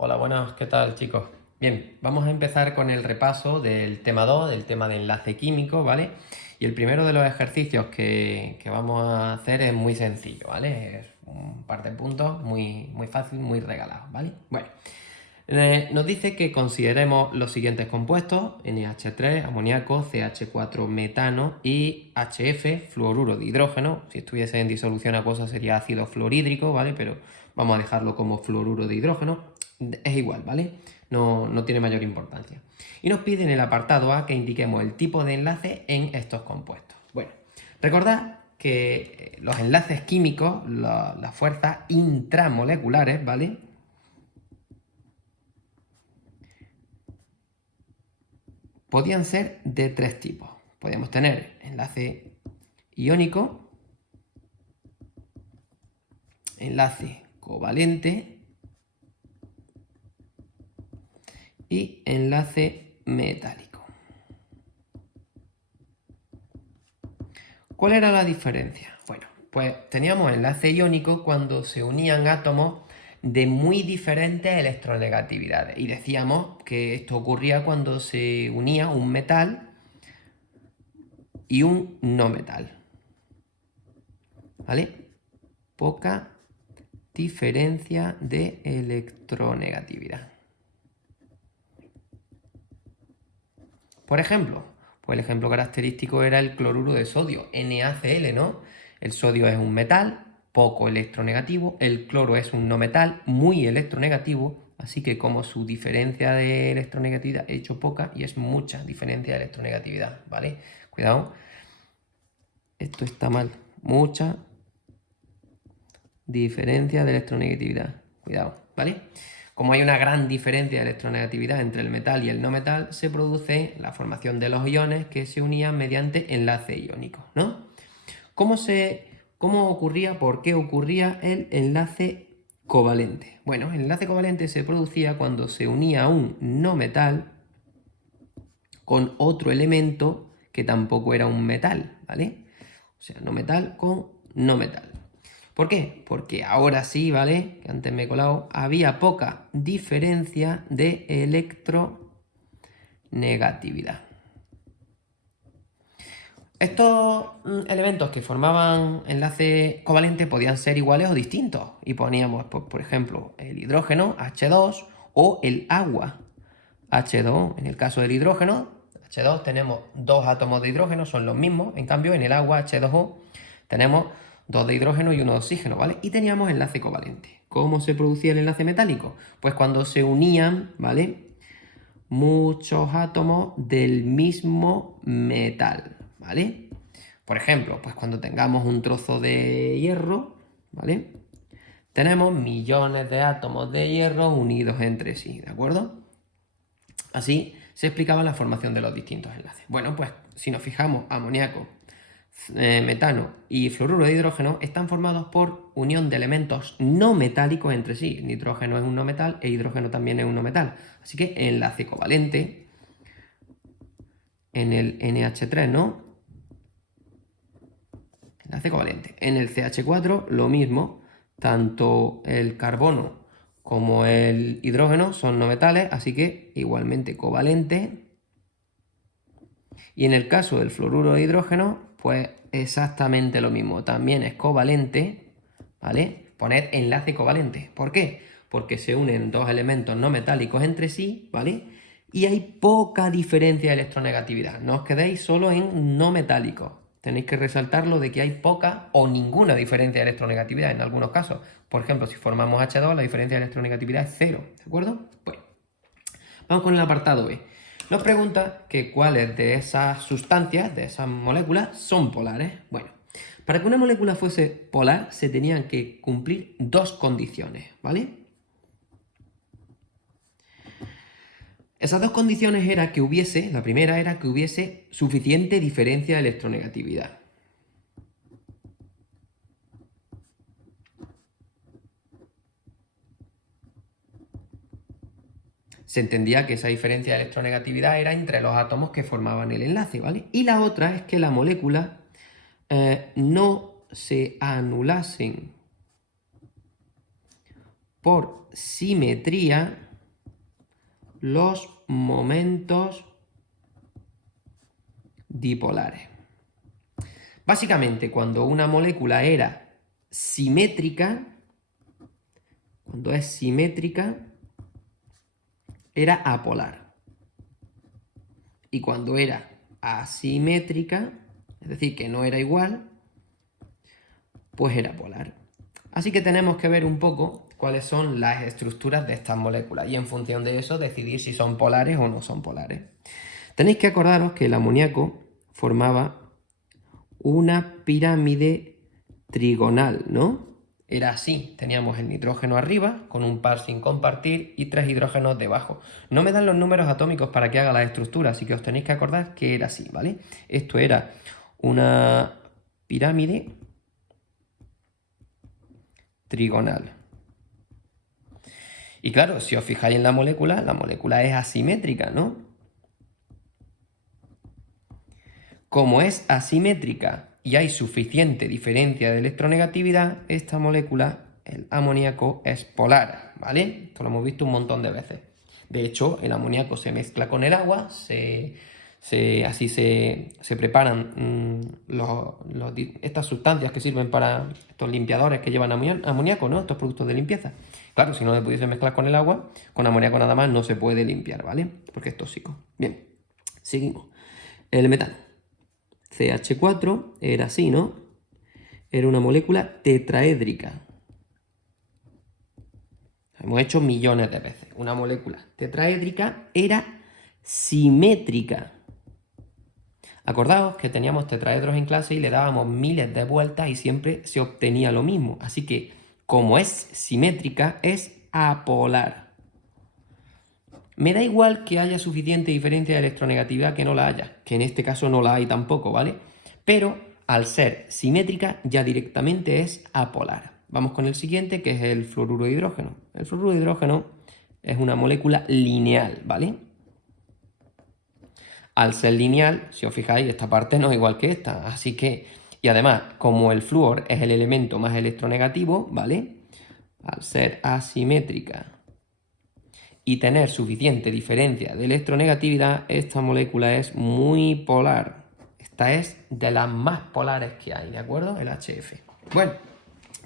Hola, buenas, ¿qué tal, chicos? Bien, vamos a empezar con el repaso del tema 2, del tema de enlace químico, ¿vale? Y el primero de los ejercicios que vamos a hacer es muy sencillo, ¿vale? Es un par de puntos muy fácil, muy regalados, ¿vale? Bueno, nos dice que consideremos los siguientes compuestos: NH3, amoníaco, CH4, metano y HF, fluoruro de hidrógeno. Si estuviese en disolución acuosa sería ácido fluorhídrico, ¿vale? Pero vamos a dejarlo como fluoruro de hidrógeno. Es igual, ¿vale? No tiene mayor importancia. Y nos pide en el apartado A que indiquemos el tipo de enlace en estos compuestos. Bueno, recordad que los enlaces químicos, las fuerzas intramoleculares, ¿vale?, podían ser de tres tipos. Podíamos tener enlace iónico, enlace covalente y enlace metálico. ¿Cuál era la diferencia? Bueno, pues teníamos enlace iónico cuando se unían átomos de muy diferentes electronegatividades. Y decíamos que esto ocurría cuando se unía un metal y un no metal. ¿Vale? Poca diferencia de electronegatividad. Por ejemplo, pues el ejemplo característico era el cloruro de sodio, NaCl, ¿no? El sodio es un metal poco electronegativo, el cloro es un no metal muy electronegativo, así que como su diferencia de electronegatividad he hecho poca y es mucha diferencia de electronegatividad, ¿vale? Cuidado, esto está mal, mucha diferencia de electronegatividad, cuidado, ¿vale? Como hay una gran diferencia de electronegatividad entre el metal y el no metal, se produce la formación de los iones que se unían mediante enlace iónico, ¿no? ¿Cómo ocurría, por qué ocurría el enlace covalente? Bueno, el enlace covalente se producía cuando se unía un no metal con otro elemento que tampoco era un metal, ¿vale? O sea, no metal con no metal. ¿Por qué? Porque ahora sí, ¿vale?, que antes me he colado, había poca diferencia de electronegatividad. Estos elementos que formaban enlace covalente podían ser iguales o distintos. Y poníamos, por ejemplo, el hidrógeno, H2, o el agua, H2O. En el caso del hidrógeno, H2, tenemos dos átomos de hidrógeno, son los mismos. En cambio, en el agua, H2O, tenemos dos de hidrógeno y uno de oxígeno, ¿vale? Y teníamos enlace covalente. ¿Cómo se producía el enlace metálico? Pues cuando se unían, ¿vale?, muchos átomos del mismo metal, ¿vale? Por ejemplo, pues cuando tengamos un trozo de hierro, ¿vale?, tenemos millones de átomos de hierro unidos entre sí, ¿de acuerdo? Así se explicaba la formación de los distintos enlaces. Bueno, pues si nos fijamos, amoníaco, metano y fluoruro de hidrógeno están formados por unión de elementos no metálicos entre sí. Nitrógeno es un no metal e hidrógeno también es un no metal. Así que enlace covalente en el NH3, ¿no? Enlace covalente. En el CH4 lo mismo. Tanto el carbono como el hidrógeno son no metales, así que igualmente covalente. Y en el caso del fluoruro de hidrógeno, pues exactamente lo mismo. También es covalente, ¿vale? Poner enlace covalente. ¿Por qué? Porque se unen dos elementos no metálicos entre sí, ¿vale? Y hay poca diferencia de electronegatividad. No os quedéis solo en no metálicos. Tenéis que resaltarlo de que hay poca o ninguna diferencia de electronegatividad en algunos casos. Por ejemplo, si formamos H2, la diferencia de electronegatividad es cero, ¿de acuerdo? Pues vamos con el apartado B. Nos pregunta que cuáles de esas sustancias, de esas moléculas, son polares. Bueno, para que una molécula fuese polar se tenían que cumplir dos condiciones, ¿vale? Esas dos condiciones era que hubiese, la primera era que hubiese suficiente diferencia de electronegatividad. Se entendía que esa diferencia de electronegatividad era entre los átomos que formaban el enlace, ¿vale? Y la otra es que la molécula no se anulasen por simetría los momentos dipolares. Básicamente, cuando una molécula era simétrica, cuando es simétrica, era apolar. Y cuando era asimétrica, es decir, que no era igual, pues era polar. Así que tenemos que ver un poco cuáles son las estructuras de estas moléculas y en función de eso decidir si son polares o no son polares. Tenéis que acordaros que el amoníaco formaba una pirámide trigonal, ¿no? Era así, teníamos el nitrógeno arriba, con un par sin compartir y 3 hidrógenos debajo. No me dan los números atómicos para que haga la estructura, así que os tenéis que acordar que era así, ¿vale? Esto era una pirámide trigonal. Y claro, si os fijáis en la molécula es asimétrica, ¿no? Como es asimétrica y hay suficiente diferencia de electronegatividad, esta molécula, el amoníaco, es polar, ¿vale? Esto lo hemos visto un montón de veces. De hecho, el amoníaco se mezcla con el agua, así se preparan estas sustancias que sirven para estos limpiadores que llevan amoníaco, ¿no? Estos productos de limpieza. Claro, si no se pudiese mezclar con el agua, con amoníaco nada más no se puede limpiar, ¿vale? Porque es tóxico. Bien, seguimos. El metano. CH4 era así, ¿no? Era una molécula tetraédrica. Hemos hecho millones de veces. Una molécula tetraédrica era simétrica. Acordaos que teníamos tetraedros en clase y le dábamos miles de vueltas y siempre se obtenía lo mismo. Así que, como es simétrica, es apolar. Me da igual que haya suficiente diferencia de electronegatividad que no la haya, que en este caso no la hay tampoco, ¿vale? Pero al ser simétrica ya directamente es apolar. Vamos con el siguiente, que es el fluoruro de hidrógeno. El fluoruro de hidrógeno es una molécula lineal, ¿vale? Al ser lineal, si os fijáis, esta parte no es igual que esta, así que... Y además, como el flúor es el elemento más electronegativo, ¿vale? Al ser asimétrica y tener suficiente diferencia de electronegatividad, esta molécula es muy polar. Esta es de las más polares que hay, ¿de acuerdo? El HF. Bueno,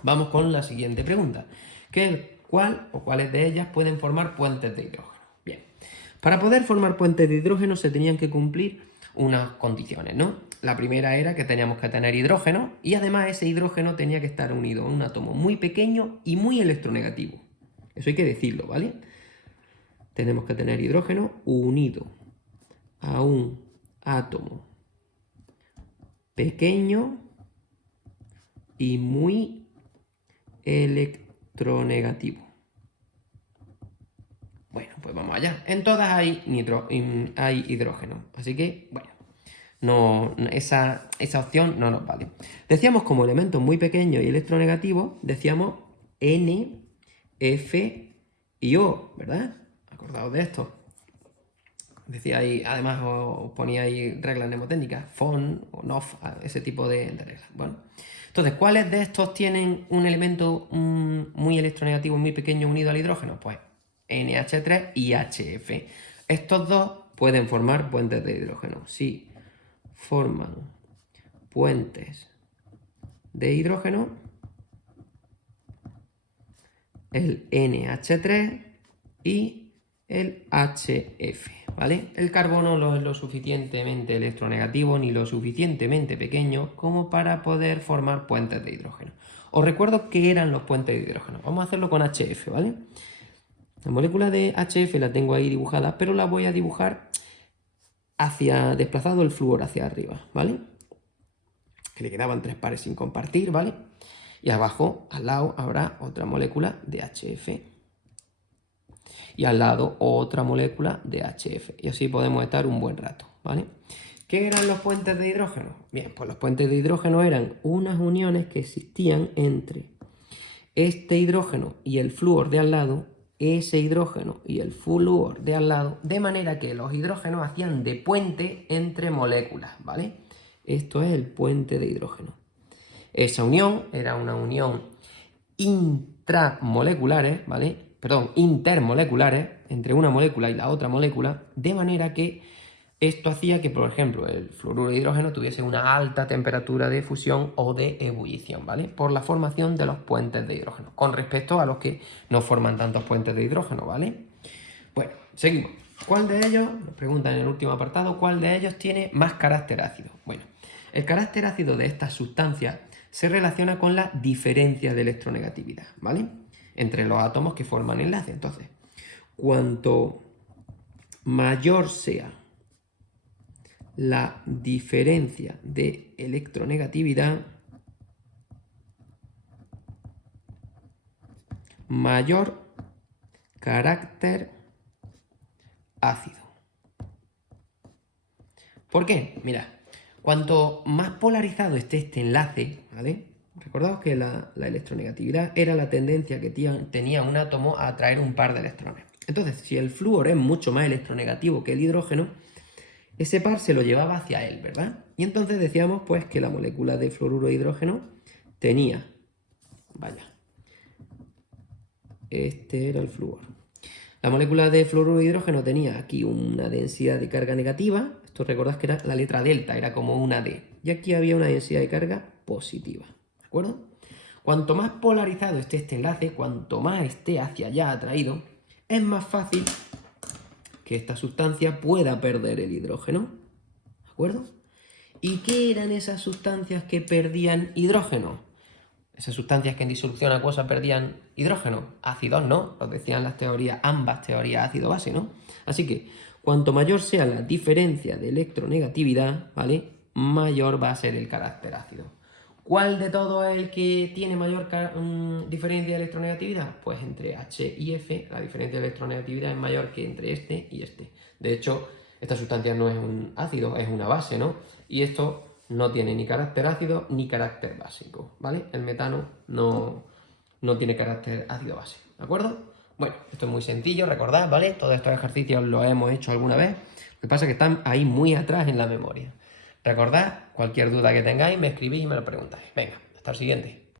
vamos con la siguiente pregunta, que es cuál o cuáles de ellas pueden formar puentes de hidrógeno. Bien, para poder formar puentes de hidrógeno se tenían que cumplir unas condiciones, ¿no? La primera era que teníamos que tener hidrógeno y además ese hidrógeno tenía que estar unido a un átomo muy pequeño y muy electronegativo. Eso hay que decirlo, ¿vale? Tenemos que tener hidrógeno unido a un átomo pequeño y muy electronegativo. Bueno, pues vamos allá. En todas hay hidrógeno. Así que, bueno, esa opción no nos vale. Decíamos como elementos muy pequeños y electronegativos, decíamos N, F y O, ¿verdad? Acordaos de esto. Decía ahí, además os ponía ahí reglas mnemotécnicas, FON o NOF, ese tipo de reglas. Bueno, entonces, ¿cuáles de estos tienen un elemento muy electronegativo, muy pequeño unido al hidrógeno? Pues NH3 y HF. Estos dos pueden formar puentes de hidrógeno. Si forman puentes de hidrógeno, el NH3 y el HF, ¿vale? El carbono no es lo suficientemente electronegativo ni lo suficientemente pequeño como para poder formar puentes de hidrógeno. Os recuerdo qué eran los puentes de hidrógeno. Vamos a hacerlo con HF, ¿vale? La molécula de HF la tengo ahí dibujada, pero la voy a dibujar desplazado el flúor hacia arriba, ¿vale? Que le quedaban 3 pares sin compartir, ¿vale? Y abajo, al lado, habrá otra molécula de HF. Y al lado otra molécula de HF. Y así podemos estar un buen rato, ¿vale? ¿Qué eran los puentes de hidrógeno? Bien, pues los puentes de hidrógeno eran unas uniones que existían entre este hidrógeno y el flúor de al lado, ese hidrógeno y el flúor de al lado, de manera que los hidrógenos hacían de puente entre moléculas, ¿vale? Esto es el puente de hidrógeno. Esa unión era una unión intramoleculares, ¿vale? intermoleculares entre una molécula y la otra molécula, de manera que esto hacía que, por ejemplo, el fluoruro de hidrógeno tuviese una alta temperatura de fusión o de ebullición, ¿vale? Por la formación de los puentes de hidrógeno, con respecto a los que no forman tantos puentes de hidrógeno, ¿vale? Bueno, seguimos. ¿Cuál de ellos, nos preguntan en el último apartado, cuál de ellos tiene más carácter ácido? Bueno, el carácter ácido de estas sustancias se relaciona con la diferencia de electronegatividad, ¿vale? Entre los átomos que forman enlace. Entonces, cuanto mayor sea la diferencia de electronegatividad, mayor carácter ácido. ¿Por qué? Mirad, cuanto más polarizado esté este enlace, ¿vale? Recordaos que la electronegatividad era la tendencia que tenía un átomo a atraer un par de electrones. Entonces, si el flúor es mucho más electronegativo que el hidrógeno, ese par se lo llevaba hacia él, ¿verdad? Y entonces decíamos pues que la molécula de fluoruro de hidrógeno tenía, vaya, este era el flúor. La molécula de fluoruro de hidrógeno tenía aquí una densidad de carga negativa. Esto recordad que era la letra delta, era como una D. Y aquí había una densidad de carga positiva, ¿de acuerdo? Cuanto más polarizado esté este enlace, cuanto más esté hacia allá atraído, es más fácil que esta sustancia pueda perder el hidrógeno, ¿de acuerdo? ¿Y qué eran esas sustancias que perdían hidrógeno? Esas sustancias que en disolución acuosa perdían hidrógeno. Ácidos, ¿no? Lo decían las teorías, ambas teorías ácido-base, ¿no? Así que, cuanto mayor sea la diferencia de electronegatividad, ¿vale? Mayor va a ser el carácter ácido. ¿Cuál de todos es el que tiene mayor diferencia de electronegatividad? Pues entre H y F, la diferencia de electronegatividad es mayor que entre este y este. De hecho, esta sustancia no es un ácido, es una base, ¿no? Y esto no tiene ni carácter ácido ni carácter básico, ¿vale? El metano no tiene carácter ácido-base, ¿de acuerdo? Bueno, esto es muy sencillo, recordad, ¿vale? Todos estos ejercicios los hemos hecho alguna vez. Lo que pasa es que están ahí muy atrás en la memoria. Recordad, cualquier duda que tengáis, me escribís y me lo preguntáis. Venga, hasta el siguiente.